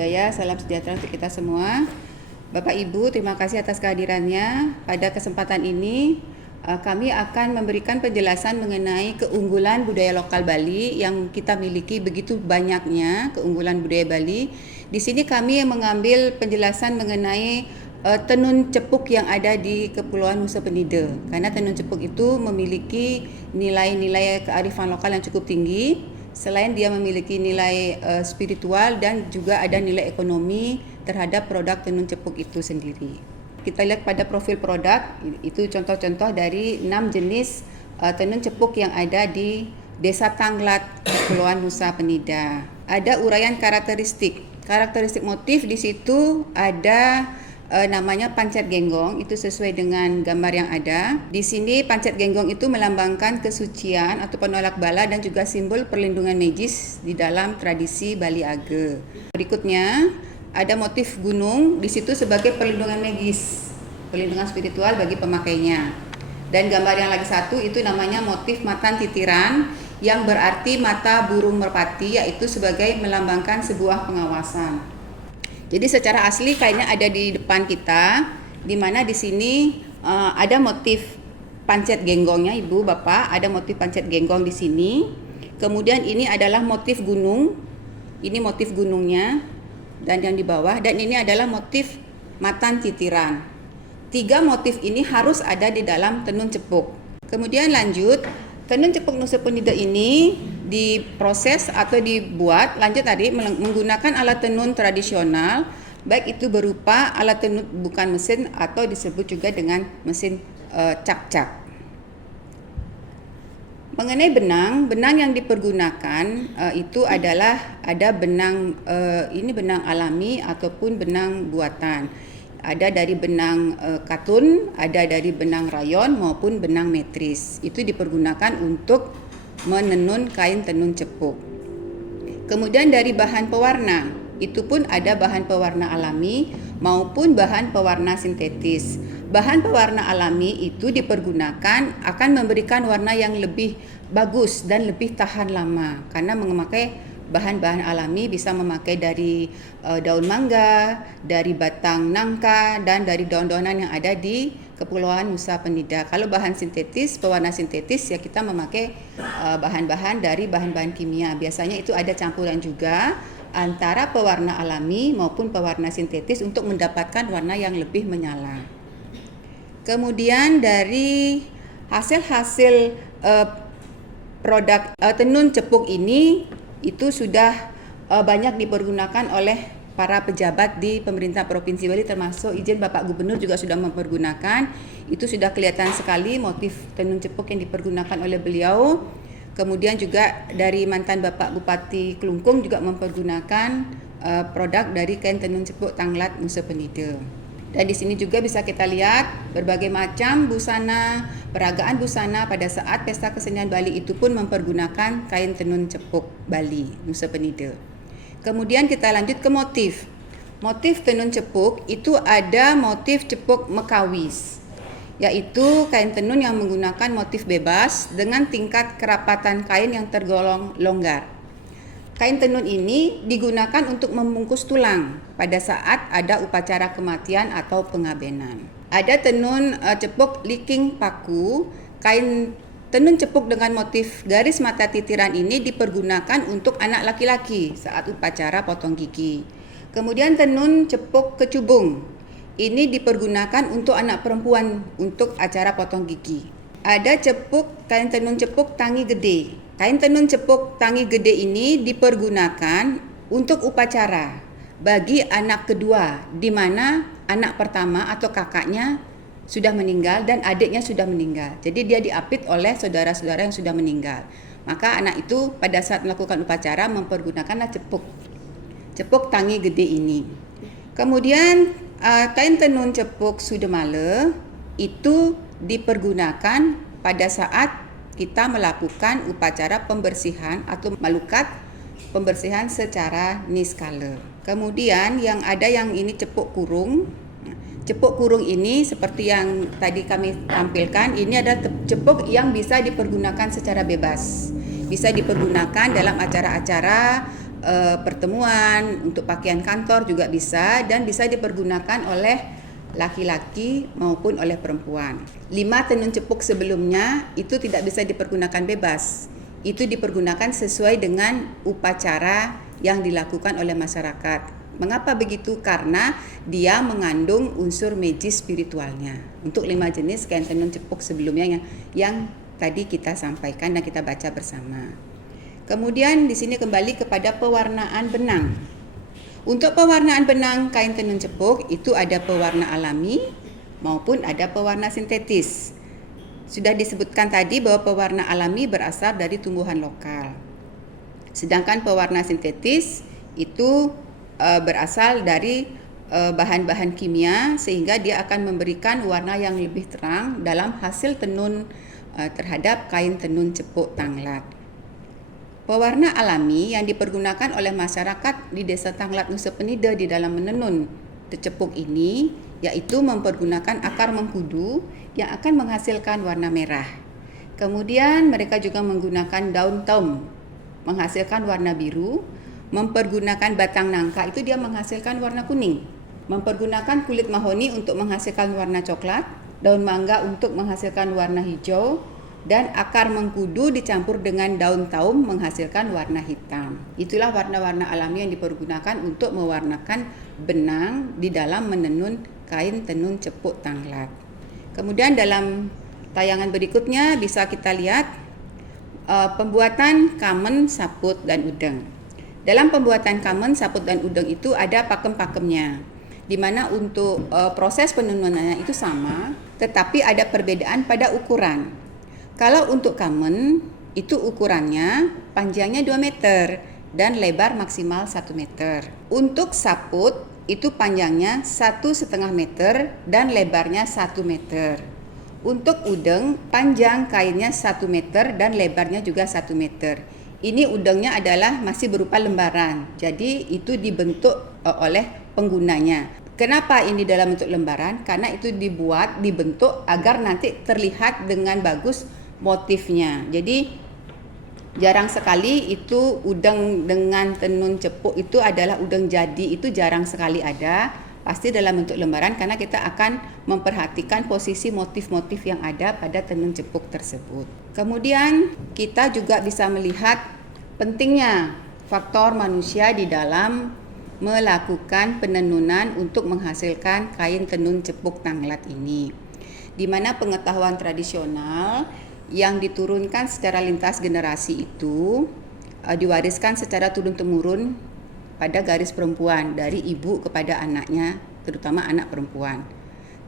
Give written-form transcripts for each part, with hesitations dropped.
budaya, salam sejahtera untuk kita semua. Bapak Ibu, terima kasih atas kehadirannya. Pada kesempatan ini, kami akan memberikan penjelasan mengenai keunggulan budaya lokal Bali yang kita miliki begitu banyaknya keunggulan budaya Bali. Di sini kami mengambil penjelasan mengenai tenun cepuk yang ada di Kepulauan Nusa Penida. Karena tenun cepuk itu memiliki nilai-nilai kearifan lokal yang cukup tinggi. Selain dia memiliki nilai spiritual dan juga ada nilai ekonomi terhadap produk tenun cepuk itu sendiri. Kita lihat pada profil produk, itu contoh-contoh dari 6 jenis tenun cepuk yang ada di Desa Tanglat, Kepulauan Nusa Penida. Ada uraian karakteristik motif di situ ada namanya pancet genggong, itu sesuai dengan gambar yang ada. Di sini pancet genggong itu melambangkan kesucian atau penolak bala dan juga simbol perlindungan magis di dalam tradisi Bali Age. Berikutnya ada motif gunung di situ sebagai perlindungan magis, perlindungan spiritual bagi pemakainya. Dan gambar yang lagi satu itu namanya motif matan titiran yang berarti mata burung merpati, yaitu sebagai melambangkan sebuah pengawasan. Jadi secara asli kainnya ada di depan kita, di mana di sini ada motif pancet genggongnya, Ibu, Bapak, ada motif pancet genggong di sini. Kemudian ini adalah motif gunung, ini motif gunungnya, dan yang di bawah, dan ini adalah motif matan titiran. 3 motif ini harus ada di dalam tenun cepuk. Kemudian lanjut, tenun cepuk Nusa Penida ini diproses atau dibuat lanjut tadi menggunakan alat tenun tradisional, baik itu berupa alat tenun bukan mesin atau disebut juga dengan mesin cak-cak. Mengenai benang yang dipergunakan itu adalah ada benang ini benang alami ataupun benang buatan. Ada dari benang katun, ada dari benang rayon maupun benang metris. Itu dipergunakan untuk menenun kain tenun cepuk. Kemudian dari bahan pewarna, itu pun ada bahan pewarna alami maupun bahan pewarna sintetis. Bahan pewarna alami itu dipergunakan akan memberikan warna yang lebih bagus dan lebih tahan lama karena memakai bahan-bahan alami, bisa memakai dari daun mangga, dari batang nangka, dan dari daun-daunan yang ada di Kepulauan Nusa Penida. Kalau bahan sintetis, pewarna sintetis, ya kita memakai bahan-bahan dari bahan-bahan kimia. Biasanya itu ada campuran juga antara pewarna alami maupun pewarna sintetis untuk mendapatkan warna yang lebih menyala. Kemudian dari hasil-hasil produk tenun cepuk ini itu sudah banyak dipergunakan oleh para pejabat di pemerintah Provinsi Bali, termasuk izin Bapak Gubernur juga sudah mempergunakan. Itu sudah kelihatan sekali motif tenun cepuk yang dipergunakan oleh beliau. Kemudian juga dari mantan Bapak Bupati Klungkung juga mempergunakan produk dari kain tenun cepuk Tanglat Nusa Penida. Dan di sini juga bisa kita lihat berbagai macam busana, peragaan busana pada saat pesta kesenian Bali itu pun mempergunakan kain tenun cepuk Bali, Nusa Penida. Kemudian kita lanjut ke motif. Motif tenun cepuk itu ada motif cepuk Mekawis, yaitu kain tenun yang menggunakan motif bebas dengan tingkat kerapatan kain yang tergolong longgar. Kain tenun ini digunakan untuk membungkus tulang pada saat ada upacara kematian atau pengabenan. Ada tenun cepuk liking paku. Kain tenun cepuk dengan motif garis mata titiran ini dipergunakan untuk anak laki-laki saat upacara potong gigi. Kemudian tenun cepuk kecubung. Ini dipergunakan untuk anak perempuan untuk acara potong gigi. Ada kain tenun cepuk tangi gede. Kain tenun cepuk tangi gede ini dipergunakan untuk upacara bagi anak kedua, di mana anak pertama atau kakaknya sudah meninggal dan adiknya sudah meninggal. Jadi dia diapit oleh saudara-saudara yang sudah meninggal. Maka anak itu pada saat melakukan upacara mempergunakanlah cepuk tangi gede ini. Kemudian kain tenun cepuk Sudemale itu dipergunakan pada saat kita melakukan upacara pembersihan atau malukat pembersihan secara niskala. Kemudian yang ada yang ini cepuk kurung. Cepuk kurung ini seperti yang tadi kami tampilkan, ini adalah cepuk yang bisa dipergunakan secara bebas. Bisa dipergunakan dalam acara-acara pertemuan, untuk pakaian kantor juga bisa, dan bisa dipergunakan oleh laki-laki maupun oleh perempuan. 5 tenun cepuk sebelumnya itu tidak bisa dipergunakan bebas. Itu dipergunakan sesuai dengan upacara yang dilakukan oleh masyarakat. Mengapa begitu? Karena dia mengandung unsur magis spiritualnya. Untuk 5 jenis kain tenun cepuk sebelumnya yang tadi kita sampaikan dan kita baca bersama. Kemudian di sini kembali kepada pewarnaan benang. Untuk pewarnaan benang kain tenun cepuk itu ada pewarna alami maupun ada pewarna sintetis. Sudah disebutkan tadi bahwa pewarna alami berasal dari tumbuhan lokal. Sedangkan pewarna sintetis itu berasal dari bahan-bahan kimia sehingga dia akan memberikan warna yang lebih terang dalam hasil tenun terhadap kain tenun cepuk Tanglat. Pewarna alami yang dipergunakan oleh masyarakat di Desa Tanglat Nusa Penida di dalam menenun cepuk ini yaitu mempergunakan akar mengkudu yang akan menghasilkan warna merah. Kemudian mereka juga menggunakan daun taum menghasilkan warna biru, mempergunakan batang nangka itu dia menghasilkan warna kuning, mempergunakan kulit mahoni untuk menghasilkan warna coklat, daun mangga untuk menghasilkan warna hijau, dan akar mengkudu dicampur dengan daun taum menghasilkan warna hitam. Itulah warna-warna alami yang dipergunakan untuk mewarnakan benang di dalam menenun kain tenun cepuk Tanglat. Kemudian dalam tayangan berikutnya bisa kita lihat pembuatan kamen, saput, dan udeng. Dalam pembuatan kamen, saput, dan udeng itu ada pakem-pakemnya, di mana untuk proses penenunannya itu sama, tetapi ada perbedaan pada ukuran. Kalau untuk kamen, itu ukurannya panjangnya 2 meter dan lebar maksimal 1 meter. Untuk saput, itu panjangnya 1,5 meter dan lebarnya 1 meter. Untuk udeng, panjang kainnya 1 meter dan lebarnya juga 1 meter. Ini udengnya adalah masih berupa lembaran, jadi itu dibentuk oleh penggunanya. Kenapa ini dalam bentuk lembaran? Karena itu dibentuk agar nanti terlihat dengan bagus motifnya. Jadi jarang sekali itu udeng dengan tenun cepuk itu adalah udeng jadi, itu jarang sekali ada. Pasti dalam bentuk lembaran karena kita akan memperhatikan posisi motif-motif yang ada pada tenun cepuk tersebut. Kemudian kita juga bisa melihat pentingnya faktor manusia di dalam melakukan penenunan untuk menghasilkan kain tenun cepuk Tanglat ini. Di mana pengetahuan tradisional yang diturunkan secara lintas generasi itu diwariskan secara turun-temurun pada garis perempuan dari ibu kepada anaknya, terutama anak perempuan,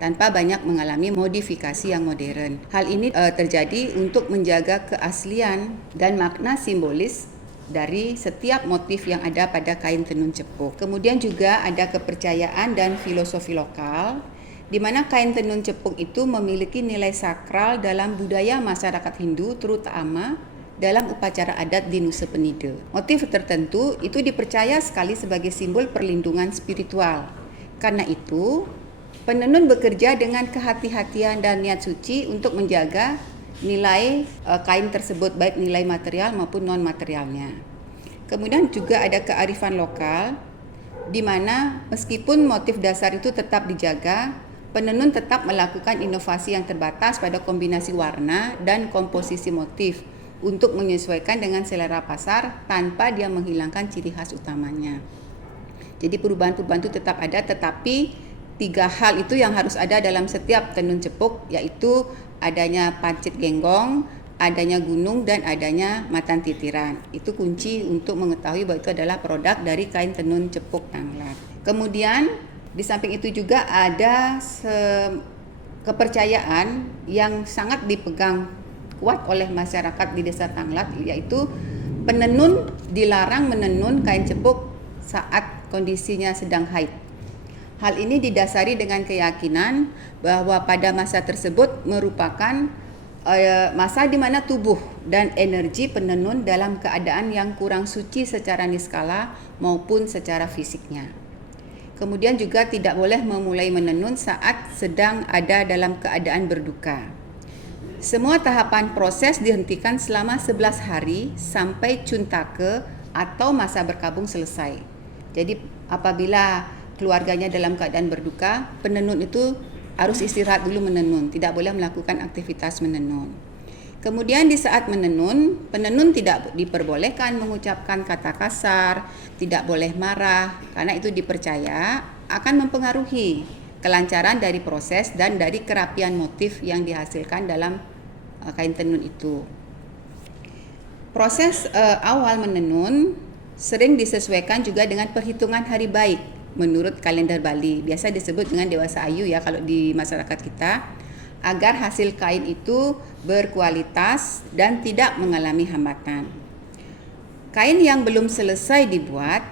tanpa banyak mengalami modifikasi yang modern. Hal ini terjadi untuk menjaga keaslian dan makna simbolis dari setiap motif yang ada pada kain tenun cepuk. Kemudian juga ada kepercayaan dan filosofi lokal, di mana kain tenun cepuk itu memiliki nilai sakral dalam budaya masyarakat Hindu, terutama dalam upacara adat di Nusa Penida. Motif tertentu itu dipercaya sekali sebagai simbol perlindungan spiritual. Karena itu, penenun bekerja dengan kehati-hatian dan niat suci untuk menjaga nilai kain tersebut, baik nilai material maupun non-materialnya. Kemudian juga ada kearifan lokal, di mana meskipun motif dasar itu tetap dijaga, penenun tetap melakukan inovasi yang terbatas pada kombinasi warna dan komposisi motif untuk menyesuaikan dengan selera pasar tanpa dia menghilangkan ciri khas utamanya. Jadi perubahan-perubahan itu tetap ada, tetapi 3 hal itu yang harus ada dalam setiap tenun cepuk, yaitu adanya pancit genggong, adanya gunung, dan adanya matan titiran. Itu kunci untuk mengetahui bahwa itu adalah produk dari kain tenun cepuk Tanglat. Kemudian di samping itu juga ada kepercayaan yang sangat dipegang kuat oleh masyarakat di Desa Tanglat, yaitu penenun dilarang menenun kain cepuk saat kondisinya sedang haid. Hal ini didasari dengan keyakinan bahwa pada masa tersebut merupakan masa di mana tubuh dan energi penenun dalam keadaan yang kurang suci secara niskala maupun secara fisiknya. Kemudian juga tidak boleh memulai menenun saat sedang ada dalam keadaan berduka. Semua tahapan proses dihentikan selama 11 hari sampai cuntake atau masa berkabung selesai. Jadi apabila keluarganya dalam keadaan berduka, penenun itu harus istirahat dulu menenun, tidak boleh melakukan aktivitas menenun. Kemudian di saat menenun, penenun tidak diperbolehkan mengucapkan kata kasar, tidak boleh marah, karena itu dipercaya akan mempengaruhi kelancaran dari proses dan dari kerapian motif yang dihasilkan dalam kain tenun itu. Proses awal menenun sering disesuaikan juga dengan perhitungan hari baik menurut kalender Bali. Biasa disebut dengan Dewasa Ayu ya kalau di masyarakat kita, agar hasil kain itu berkualitas dan tidak mengalami hambatan. Kain yang belum selesai dibuat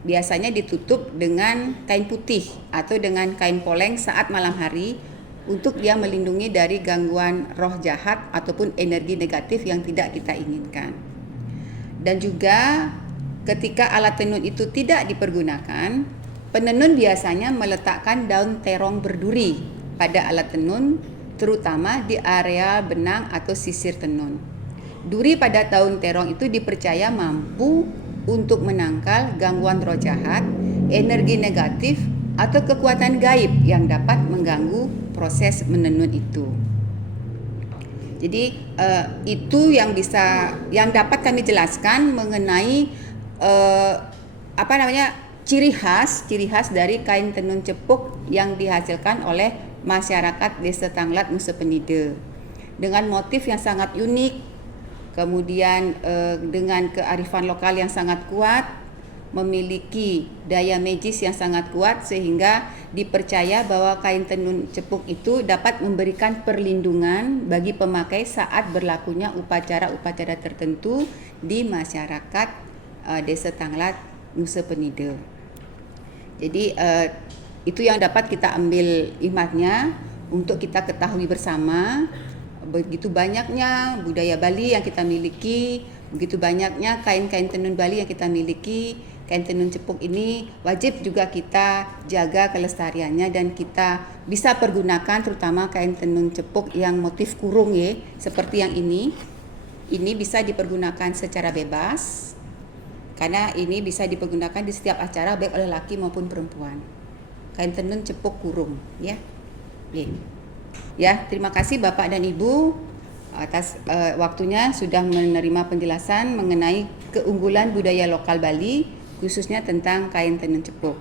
biasanya ditutup dengan kain putih atau dengan kain poleng saat malam hari untuk dia melindungi dari gangguan roh jahat ataupun energi negatif yang tidak kita inginkan. Dan juga ketika alat tenun itu tidak dipergunakan, penenun biasanya meletakkan daun terong berduri pada alat tenun, terutama di area benang atau sisir tenun. Duri pada daun terong itu dipercaya mampu untuk menangkal gangguan roh jahat, energi negatif, atau kekuatan gaib yang dapat mengganggu proses menenun itu. Jadi itu yang dapat kami jelaskan mengenai ciri khas dari kain tenun cepuk yang dihasilkan oleh masyarakat Desa Tanglat Nusa Penida dengan motif yang sangat unik, kemudian dengan kearifan lokal yang sangat kuat, memiliki daya magis yang sangat kuat sehingga dipercaya bahwa kain tenun cepuk itu dapat memberikan perlindungan bagi pemakai saat berlakunya upacara-upacara tertentu di masyarakat Desa Tanglat Nusa Penida. Jadi itu yang dapat kita ambil hikmahnya untuk kita ketahui bersama, begitu banyaknya budaya Bali yang kita miliki, begitu banyaknya kain-kain tenun Bali yang kita miliki. Kain tenun cepuk ini wajib juga kita jaga kelestariannya dan kita bisa pergunakan, terutama kain tenun cepuk yang motif kurung ya, seperti yang ini. Ini bisa dipergunakan secara bebas karena ini bisa dipergunakan di setiap acara baik oleh laki maupun perempuan. Kain tenun cepuk kurung ya. Ya, terima kasih Bapak dan Ibu atas waktunya sudah menerima penjelasan mengenai keunggulan budaya lokal Bali khususnya tentang kain tenun cepuk.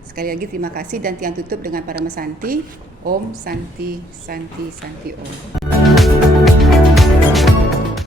Sekali lagi terima kasih dan tiang tutup dengan Parama Santi. Om Santi Santi Santi Om.